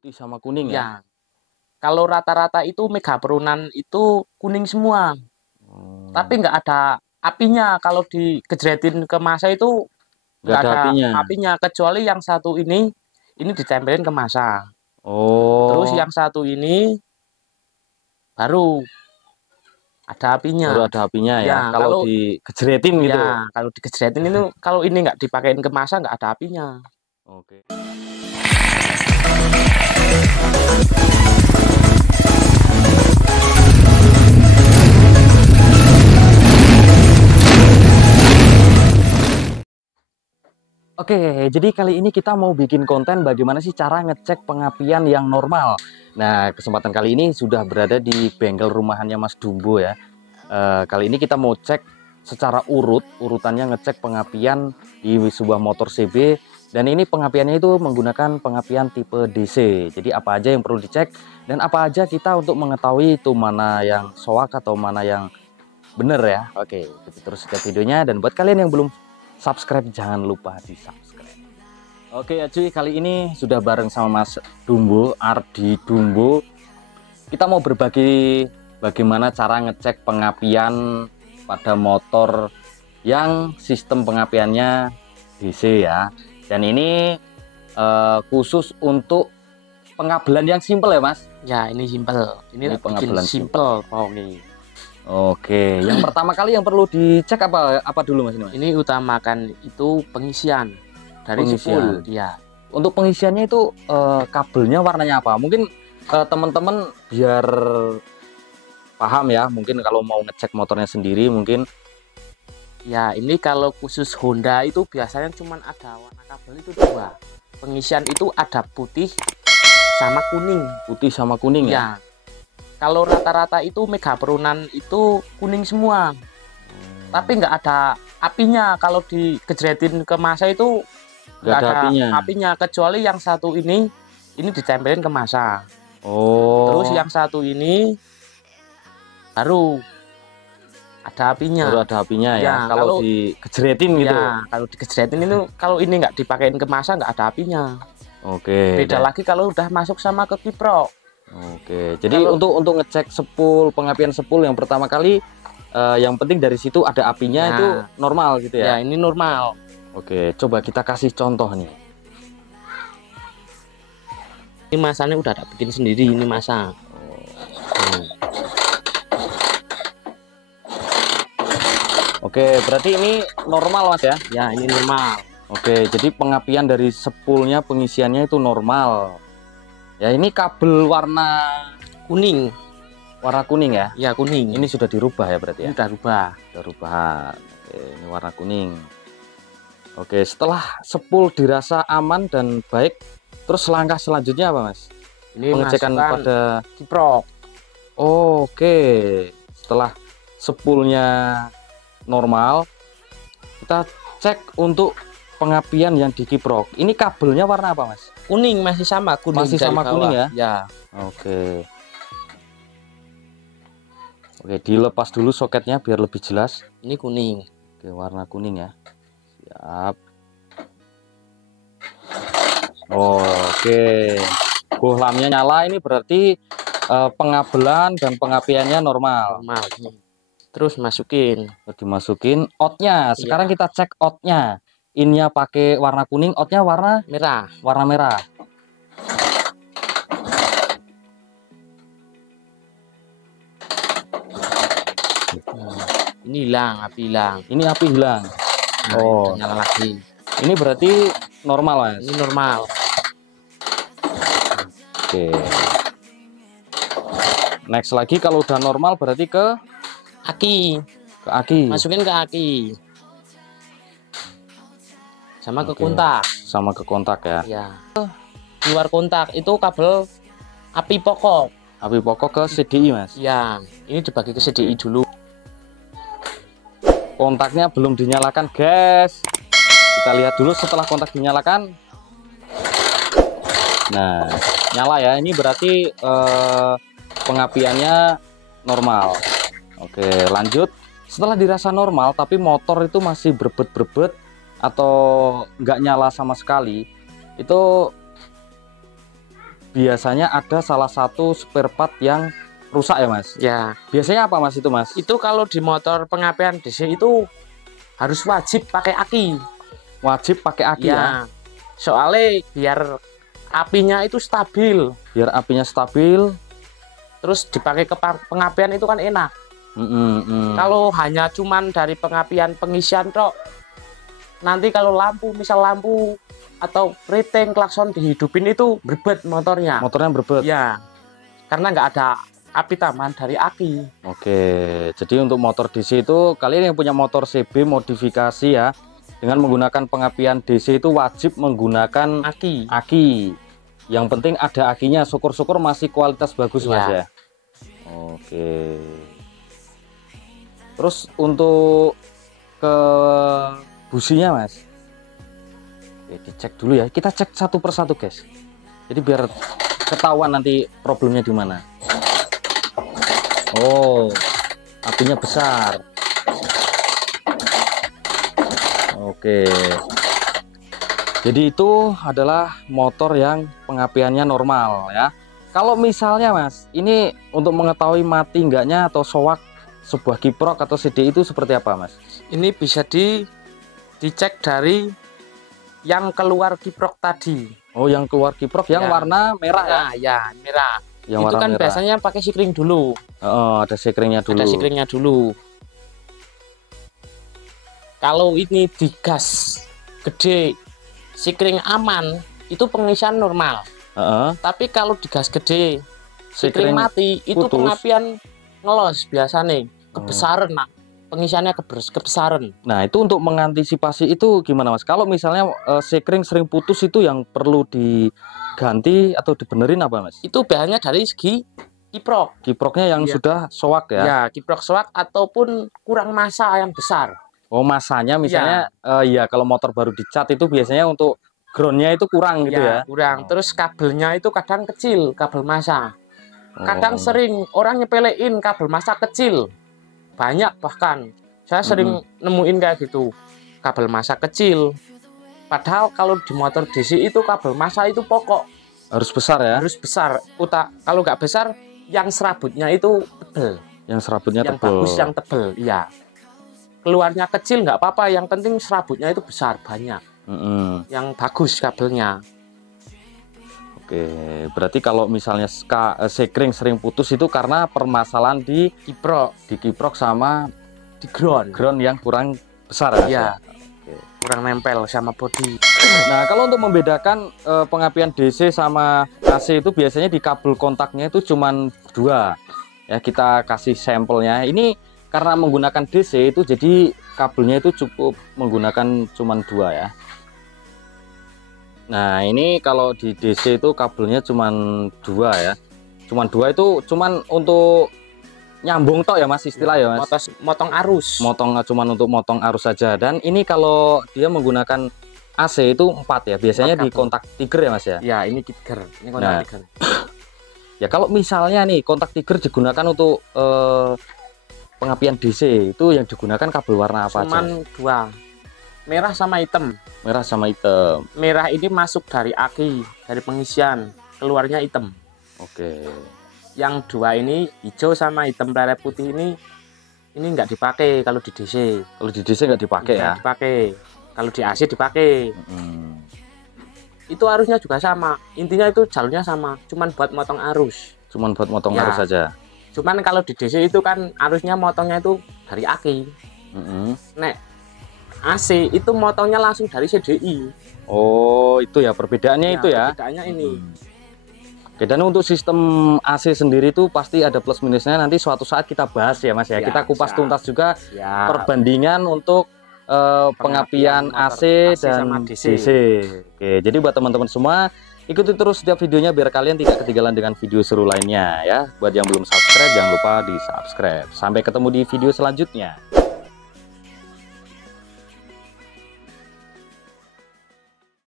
Putih sama kuning ya? Ya, kalau rata-rata itu mega perunan itu kuning semua, tapi nggak ada apinya. Kalau digejretin ke masa itu Nggak nggak ada ada apinya. apinya, kecuali yang satu ini ditempelin ke masa. Terus Oh, yang satu ini baru ada apinya. baru ada apinya ya. Ya, Kalau digejretin gitu. kalau digejretin itu, kalau ini nggak dipakein ke masa nggak ada apinya. Oke. Oke, jadi kali ini kita mau bikin konten bagaimana sih cara ngecek pengapian yang normal. Nah, kesempatan kali ini sudah berada di bengkel rumahannya Mas Dumbo ya. Kali ini kita mau cek secara urutannya ngecek pengapian di sebuah motor CB. Dan ini pengapiannya itu menggunakan pengapian tipe DC. Jadi apa aja yang perlu dicek dan apa aja kita untuk mengetahui itu mana yang soak atau mana yang bener ya. Oke, ikuti terus setiap videonya. Dan buat kalian yang belum subscribe, jangan lupa di subscribe. Oke ya cuy, kali ini sudah bareng sama Mas Dumbo, Ardi Dumbo. Kita mau berbagi bagaimana cara ngecek pengapian pada motor yang sistem pengapiannya DC ya. Dan ini khusus untuk pengabelan yang simple ya Mas. Ya, ini simpel. Ini pengabelan simple. Oke. Oke, yang pertama kali yang perlu dicek apa dulu Mas ini Mas? Ini utamakan itu pengisian dari Pengisian. spool. Ya. Untuk pengisiannya itu kabelnya warnanya apa? Mungkin teman-teman biar paham ya, mungkin kalau mau ngecek motornya sendiri mungkin. Ya, ini kalau khusus Honda itu biasanya cuma ada warna kabel itu dua. Pengisian itu ada putih sama kuning. Putih sama kuning ya? Ya. Kalau rata-rata itu mega perunan itu kuning semua. Tapi nggak ada apinya. Kalau digejretin ke masa itu Nggak ada apinya, kecuali yang satu ini ditempelin ke masa. Oh. Terus yang satu ini baru ada apinya. Baru ada apinya ya. Ya, kalau digejretin gitu. Ya, kalau digejretin itu, kalau ini nggak dipakein ke masa nggak ada apinya. Oke. Beda lagi kalau udah masuk sama ke kiprok. Oke. Jadi untuk ngecek spool, pengapian spool yang pertama kali, yang penting dari situ ada apinya itu normal gitu ya. Ya, ini normal. Oke, coba kita kasih contoh nih. Ini masanya udah ada bikin sendiri ini masa. Oke, berarti ini normal Mas ya? Ya, ini normal. Oke, jadi pengapian dari spoolnya, pengisiannya itu normal. Ya, ini kabel warna Kuning. Warna kuning ya? Ya, kuning. Ini sudah dirubah ya berarti ya? Ini udah rubah. Sudah rubah. Oke, ini warna kuning. Oke, setelah spool dirasa aman dan baik, terus langkah selanjutnya apa Mas? Ini Pengecekan pada kiprok. Oke, setelah spoolnya normal, kita cek untuk pengapian yang di kiprok. Ini kabelnya warna apa Mas? Kuning, masih sama kuning. Masih sama kuning ya? Ya. Oke. Oke, dilepas dulu soketnya biar lebih jelas. Ini kuning. Oke, warna kuning ya. Siap. Oke. Bohlamnya nyala, ini berarti pengabelan dan pengapiannya normal. Normal. Terus masukin. Dimasukin outnya. Sekarang kita cek outnya. Innya pakai warna kuning, outnya warna merah. Warna merah. Ini hilang, api hilang. Ini api hilang. Nah, nyala lagi. Ini berarti normal Mas. Ini normal. Oke. Next lagi kalau udah normal berarti ke aki. Ke aki. Masukin ke aki. Sama ke kontak. Sama ke kontak ya. Ya. Luar kontak itu kabel api pokok. Api pokok ke CDI Mas. Ya, ini dibagi ke CDI dulu. Kontaknya belum dinyalakan guys. Kita lihat dulu setelah kontak dinyalakan. Nah, nyala ya. Ini berarti pengapiannya normal. Oke, lanjut. Setelah dirasa normal tapi motor itu masih berbet-berbet atau nggak nyala sama sekali, itu biasanya ada salah satu spare part yang rusak ya Mas? Ya, Biasanya apa Mas itu Mas? itu kalau di motor pengapian DC itu harus wajib pakai aki. Wajib pakai aki ya? Ya, soalnya biar apinya itu stabil. Biar apinya stabil. Terus dipakai ke pengapian itu kan enak. Kalau hanya cuman dari pengapian pengisian tok, nanti kalau lampu, misal lampu atau rating klakson dihidupin itu berbet motornya. Motornya berbet. Ya, karena nggak ada api tambahan dari aki. Oke, jadi untuk motor DC itu kalian yang punya motor CB modifikasi ya, dengan menggunakan pengapian DC itu wajib menggunakan aki. Yang penting ada akinya, syukur-syukur masih kualitas bagus Mas ya. Oke. Terus untuk ke businya Mas, oke, dicek dulu ya. Kita cek satu persatu guys. Jadi biar ketahuan nanti problemnya di mana. Oh, apinya besar. Oke. Jadi itu adalah motor yang pengapiannya normal ya. Kalau misalnya Mas, ini untuk mengetahui mati enggaknya atau soak sebuah kiprok atau CD itu seperti apa Mas? Ini bisa dicek dari yang keluar kiprok tadi. Oh, yang keluar kiprok yang warna merah ya? Ya, merah. Yang itu warna kan merah. Biasanya pakai sikring dulu. Oh, ada sikringnya dulu. Ada sikringnya dulu. Kalau ini digas gede, sikring aman, itu pengisian normal. Tapi kalau digas gede, sikring mati, itu pengapian ngelos biasanya, kebesaran nak. Pengisiannya kebesaran. Nah, itu untuk mengantisipasi itu gimana Mas? Kalau misalnya sikring sering putus itu yang perlu diganti atau dibenerin apa Mas? Itu bahannya dari segi kiprok. Kiproknya yang sudah soak ya? Ya, kiprok soak ataupun kurang massa yang besar. Oh, masanya misalnya ya kalau motor baru dicat itu biasanya untuk groundnya itu kurang gitu ya? Kurang. Terus kabelnya itu kadang kecil, kabel massa. Kadang sering orang nyepelein kabel massa kecil. Banyak bahkan. Saya sering nemuin kayak gitu. Kabel massa kecil. Padahal kalau di motor DC itu kabel massa itu pokok. Harus besar ya? Harus besar. Kalau nggak besar, yang serabutnya itu tebel. Yang serabutnya yang tebel. Bagus, yang tebel, iya. Keluarnya kecil nggak apa-apa, yang penting serabutnya itu besar, banyak. Yang bagus kabelnya. Oke, berarti kalau misalnya sekring sering putus itu karena permasalahan di kiprok sama di ground yang kurang besar ya? Iya, kurang nempel sama bodi. Nah, kalau untuk membedakan pengapian DC sama AC itu biasanya di kabel kontaknya itu cuman 2 ya, kita kasih sampelnya. Ini karena menggunakan DC itu jadi kabelnya itu cukup menggunakan cuman 2 ya. Nah, ini kalau di DC itu kabelnya cuman 2 ya. Cuman 2 itu cuman untuk nyambung tok ya Mas, istilah ya Mas. Motong arus. Cuman untuk motong arus saja. Dan ini kalau dia menggunakan AC itu 4 ya. Biasanya 4 di kontak tiger ya Mas ya. Ya, ini tiger. Ini kontak tiger. Ya, kalau misalnya nih kontak tiger digunakan untuk pengapian DC itu yang digunakan kabel warna apa aja? Cuman 2, merah sama hitam. Merah sama hitam. Merah ini masuk dari aki, dari pengisian, keluarnya hitam. Oke. Yang 2 ini hijau sama hitam peleret putih ini nggak dipakai kalau di DC. Kalau di DC nggak dipakai ya? Dipakai. Kalau di AC dipakai. Itu arusnya juga sama. Intinya itu jalurnya sama, cuman buat motong arus. Cuman buat motong arus saja. Cuman kalau di DC itu kan arusnya motongnya itu dari aki. Nek AC itu motongnya langsung dari CDI. Oh, itu ya perbedaannya itu ya. Perbedaannya ini. Oke, dan untuk sistem AC sendiri itu pasti ada plus minusnya, nanti suatu saat kita bahas ya Mas ya. Kita kupas tuntas juga perbandingan untuk pengapian AC dan sama DC. Oke, jadi buat teman-teman semua ikuti terus setiap videonya biar kalian tidak ketinggalan dengan video seru lainnya ya. Buat yang belum subscribe jangan lupa di subscribe. Sampai ketemu di video selanjutnya.